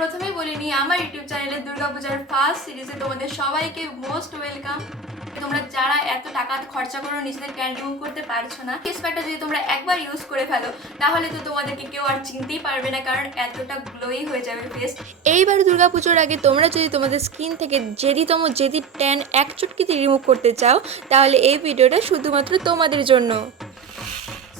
প্রথমেই বলে নিই, আমার ইউটিউব চ্যানেলে দুর্গাপূজার ফার্স্ট সিরিজে তোমাদের সবাইকে মোস্ট ওয়েলকাম। তোমরা যারা এত টাকা খরচা করো নিজেদের ট্যান রিমুভ করতে পারছো না, ফেস প্যাকটা যদি তোমরা একবার ইউজ করে ফেলো তাহলে তো তোমাদেরকে কেউ আর চিনতেই পারবে না, কারণ এতটা গ্লোই হয়ে যাবে ফেস। এইবার দুর্গাপুজোর আগে তোমরা যদি তোমাদের স্কিন থেকে যেদি ট্যান এক চুটকিতে রিমুভ করতে চাও তাহলে এই ভিডিওটা শুধুমাত্র তোমাদের জন্য।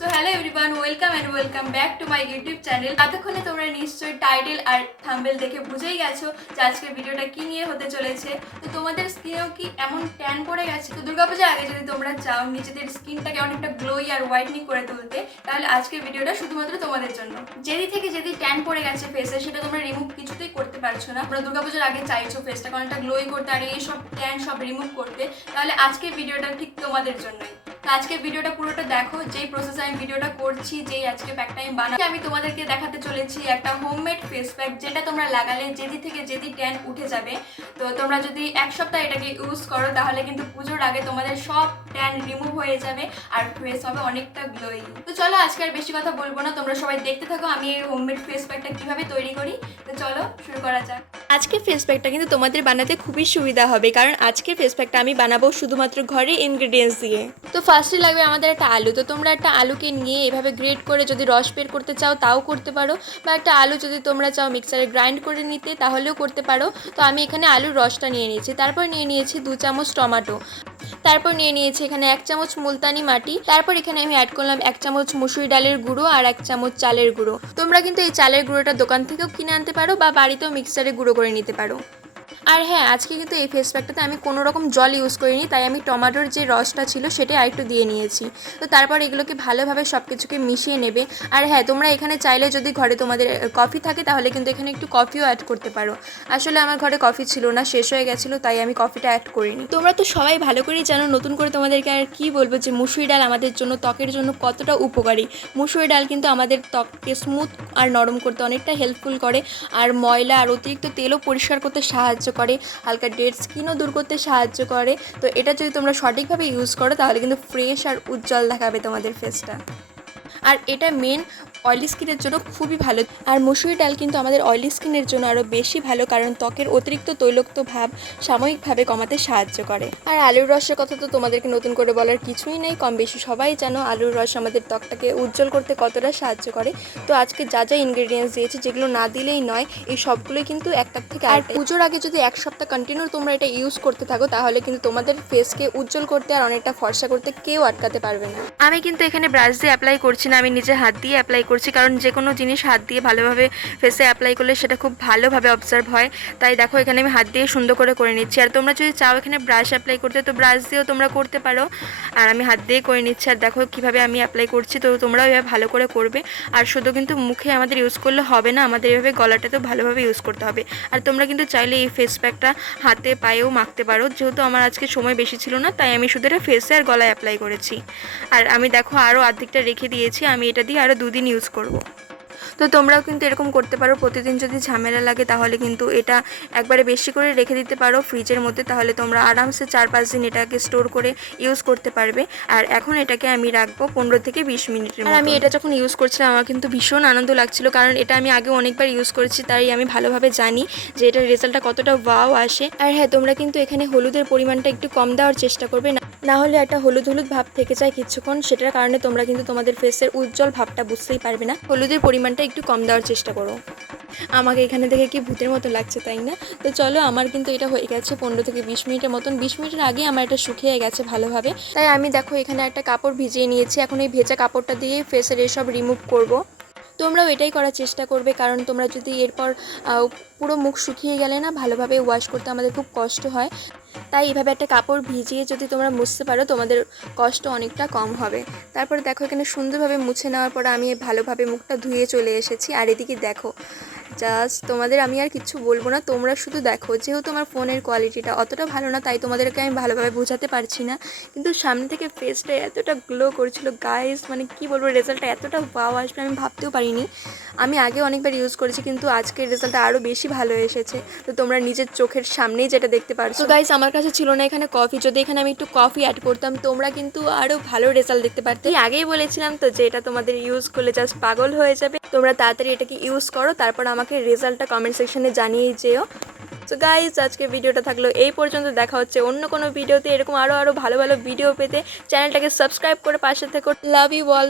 So hello everyone, welcome back to my YouTube channel. এতক্ষণে তোমরা নিশ্চয়ই টাইটেল আর থাম্বনেল দেখে বুঝেই গেছো যে আজকের ভিডিওটা কি নিয়ে হতে চলেছে। তো তোমাদের স্কিনেও কি এমন ট্যান পড়ে গেছে? তো দুর্গাপূজার আগে যদি তোমরা চাও নিজেদের স্কিনটাকে অনেকটা গ্লোই আর হোয়াইটনিং করে তুলতে, তাহলে আজকের ভিডিওটা শুধুমাত্র তোমাদের জন্য। যেদি ট্যান পড়ে গেছে ফেসে সেটা তোমরা রিমুভ কিছুতেই করতে পারছো না, তোমরা দুর্গাপূজার আগে চাইছো ফেসটাকে অনেকটা গ্লোই করতে আর এই সব ট্যান সব রিমুভ করতে, তাহলে আজকের ভিডিওটা ঠিক তোমাদের জন্যই। তো আজকে ভিডিওটা পুরোটা দেখো, যেই প্রসেসে আমি ভিডিওটা করছি, যেই আজকে প্যাকটা আমি বানাচ্ছি, আমি তোমাদেরকে দেখাতে চলেছি একটা হোমমেড ফেস প্যাক, যেটা তোমরা লাগালে যেদি ট্যান উঠে যাবে। তো তোমরা যদি এক সপ্তাহ এটাকে ইউজ করো তাহলে কিন্তু পুজোর আগে তোমাদের সব ট্যান রিমুভ হয়ে যাবে আর ফেস হবে অনেকটা গ্লোয়িং। তো চলো আজকে আর বেশি কথা বলবো না, তোমরা সবাই দেখতে থাকো আমি এই হোমমেড ফেস প্যাকটা কিভাবে তৈরি করি। তো চলো শুরু করা যাক। আজকে ফেস প্যাকটা কিন্তু তোমাদের বানাতে খুবই সুবিধা হবে, কারণ আজকে ফেস প্যাকটা আমি বানাবো শুধুমাত্র ঘরে ইনগ্রেডিয়েন্টস দিয়ে। তো ফার্স্টে লাগবে আমাদের একটা আলু। তো তোমরা একটা আলুকে নিয়ে এভাবে গ্রেট করে যদি রস বের করতে চাও তাও করতে পারো, বা একটা আলু যদি তোমরা চাও মিক্সারে গ্রাইন্ড করে নিতে তাহলেও করতে পারো। তো আমি এখানে আলুর রসটা নিয়ে নিয়েছি। তারপর নিয়ে নিয়েছি 2 চামচ টমেটো, তারপর নিয়ে নিয়েছি এখানে 1 চামচ মুলতানি মাটি, তারপর এখানে আমি অ্যাড করলাম 1 চামচ মুসুরি ডালের গুঁড়ো আর 1 চামচ চালের গুঁড়ো। তোমরা কিন্তু এই চালের গুঁড়োটা দোকান থেকেও কিনে আনতে পারো বা বাড়িতেও মিক্সারে গুঁড়ো করে নিতে পারো। আর হ্যাঁ, আজকে কিন্তু এই ফেস প্যাকটাতে আমি কোনো রকম জল ইউজ করিনি, তাই আমি টমেটোর যে রসটা ছিল সেটাই আরেকটু দিয়ে নিয়েছি। তো তারপর এগুলোকে ভালোভাবে সব কিছুকে মিশিয়ে নেবে। আর হ্যাঁ, তোমরা এখানে চাইলে যদি ঘরে তোমাদের কফি থাকে তাহলে কিন্তু এখানে একটু কফিও অ্যাড করতে পারো। আসলে আমার ঘরে কফি ছিল না, শেষ হয়ে গেছিলো, তাই আমি কফিটা অ্যাড করিনি। তোমরা তো সবাই ভালো করেই জানো, নতুন করে তোমাদেরকে আর কি বলবো, যে মুসুরি ডাল আমাদের জন্য ত্বকের জন্য কতটা উপকারী। মুসুরি ডাল কিন্তু আমাদের ত্বককে স্মুথ আর নরম করতে অনেকটা হেল্পফুল করে, আর ময়লা আর অতিরিক্ত তেলও পরিষ্কার করতে সাহায্য করে, হালকা ডেড স্কিনও দূর করতে সাহায্য করে। তো এটা যদি তোমরা সঠিকভাবে ইউজ করো তাহলে কিন্তু ফ্রেশ আর উজ্জ্বল দেখাবে তোমাদের ফেসটা। আর এটা মেন অয়েলি স্কিনের জন্য খুবই ভালো। আর মুসুরি ডাল কিন্তু আমাদের অয়েলি স্কিনের জন্য আরও বেশি ভালো, কারণ ত্বকের অতিরিক্ত তৈলাক্ত ভাব সাময়িকভাবে কমাতে সাহায্য করে। আর আলুর রসের কথা তো তোমাদেরকে নতুন করে বলার কিছুই নেই, কম বেশি সবাই জানো আলুর রস আমাদের ত্বকটাকে উজ্জ্বল করতে কতটা সাহায্য করে। তো আজকে যা ইনগ্রেডিয়েন্টস দিয়েছে, যেগুলো না দিলেই নয়, এই সবগুলোই কিন্তু একটার থেকে আর পুজোর আগে যদি 1 সপ্তাহ কন্টিনিউ তোমরা এটা ইউজ করতে থাকো তাহলে কিন্তু তোমাদের ফেসকে উজ্জ্বল করতে আর অনেকটা ফর্সা করতে কেউ আটকাতে পারবে না। আমি কিন্তু এখানে ব্রাশ দিয়ে অ্যাপ্লাই করছি না, আমি নিজে হাত দিয়ে অ্যাপ্লাই করছি, কারণ যে কোনো জিনিস হাত দিয়ে ভালোভাবে ফেসে অ্যাপ্লাই করলে সেটা খুব ভালোভাবে অবজার্ভ হয়। তাই দেখো এখানে আমি হাত দিয়ে সুন্দর করে নিচ্ছি। আর তোমরা যদি চাও এখানে ব্রাশ অ্যাপ্লাই করতে তো ব্রাশ দিয়েও তোমরা করতে পারো, আর আমি হাত দিয়ে করে নিচ্ছি। আর দেখো কীভাবে আমি অ্যাপ্লাই করছি, তো তোমরাও এভাবে ভালো করে করবে। আর শুধু কিন্তু মুখে আমাদের ইউজ করলে হবে না, আমাদের এভাবে গলাটাতেও ভালোভাবে ইউজ করতে হবে। আর তোমরা কিন্তু চাইলে এই ফেস প্যাকটা হাতে পায়েও মাখতে পারো, যেহেতু আমার আজকে সময় বেশি ছিল না তাই আমি শুধু এটা ফেসে আর গলায় অ্যাপ্লাই করেছি। আর আমি দেখো আরও অর্ধেকটা রেখে দিয়েছি, আমি এটা দিয়ে আরও 2 দিন ইউজ করব। তো তোমরাও কিন্তু এরকম করতে পারো, প্রতিদিন যদি ঝামেলা লাগে তাহলে কিন্তু এটা একবারে বেশি করে রেখে দিতে পারো ফ্রিজের মধ্যে, তাহলে তোমরা আরামসে 4-5 দিন এটাকে স্টোর করে ইউজ করতে পারবে। আর এখন এটাকে আমি রাখবো 15 থেকে 20 মিনিটের মতো। আর আমি এটা যখন ইউজ করছিলাম আমার কিন্তু ভীষণ আনন্দ লাগছিল, কারণ এটা আমি আগে অনেকবার ইউজ করেছি, তাই আমি ভালোভাবে জানি যে এটার রেজাল্টটা কতটা ওয়াও আসে। আর হ্যাঁ, তোমরা কিন্তু এখানে হলুদের পরিমাণটা একটু কম দেওয়ার চেষ্টা করবে, না হলে একটা হলুদ ভাব থেকে যায় কিছুক্ষণ, সেটার কারণে তোমরা কিন্তু তোমাদের ফেসের উজ্জ্বল ভাবটা বুঝতেই পারবে না। হলুদের পরিমাণটা একটু কম দেওয়ার চেষ্টা করো। আমাকে এখানে দেখে কি ভূতের মতো লাগছে, তাই না? তো চলো, আমার কিন্তু এটা হয়ে গেছে 15 থেকে 20 মিনিটের মতন। 20 মিনিটের আগে আমার এটা শুকিয়ে গেছে ভালোভাবে, তাই আমি দেখো এখানে একটা কাপড় ভিজিয়ে নিয়েছি। এখন এই ভেজা কাপড়টা দিয়ে ফেসের এসব রিমুভ করব। তোমরাও এটাই করার চেষ্টা করবে, কারণ তোমরা যদি এরপর পুরো মুখ শুকিয়ে গেলে না ভালোভাবে ওয়াশ করতে আমাদের খুব কষ্ট হয়, তাই এইভাবে একটা কাপড় ভিজিয়ে যদি তোমরা মুছতে পারো তোমাদের কষ্ট অনেকটা কম হবে। তারপরে দেখো এখানে সুন্দরভাবে মুছে নেওয়ার পর আমি ভালোভাবে মুখটা ধুয়ে চলে এসেছি। আর এদিকে দেখো জাস্ট তোমাদের আমি আর কিছু বলবো না, তোমরা শুধু দেখো। যেহেতু আমার ফোনের কোয়ালিটিটা অতটা ভালো না তাই তোমাদেরকে আমি ভালোভাবে বোঝাতে পারছি না, কিন্তু সামনে থেকে ফেসটা এতটা গ্লো করছিল গাইস, মানে কি বলবো, রেজাল্টটা এতটা ওয়াও আসবে আমি ভাবতেও পারিনি। আমি আগে অনেকবার ইউজ করেছি, কিন্তু আজকের রেজাল্টটা আরও বেশি ভালো এসেছে। তো তোমরা নিজের চোখের সামনেই যেটা দেখতে পারছো। গাইস, আমার কাছে ছিল না এখানে কফি, যদি এখানে আমি একটু কফি অ্যাড করতাম তোমরা কিন্তু আরও ভালো রেজাল্ট দেখতে পারতে। আগেই বলেছিলাম তো যে এটা তোমাদের ইউজ করলে জাস্ট পাগল হয়ে যাবে। তোমরা তাড়াতাড়ি এটাকে ইউজ করো, তারপর আমাকে রেজাল্টটা কমেন্ট সেকশনে জানিয়ে যেও। সো গাইজ, আজকে ভিডিওটা থাকলো এই পর্যন্ত। দেখা হচ্ছে অন্য কোনো ভিডিওতে। এরকম আরও ভালো ভালো ভিডিও পেতে চ্যানেলটাকে সাবস্ক্রাইব করে পাশে থেকো। Love you all.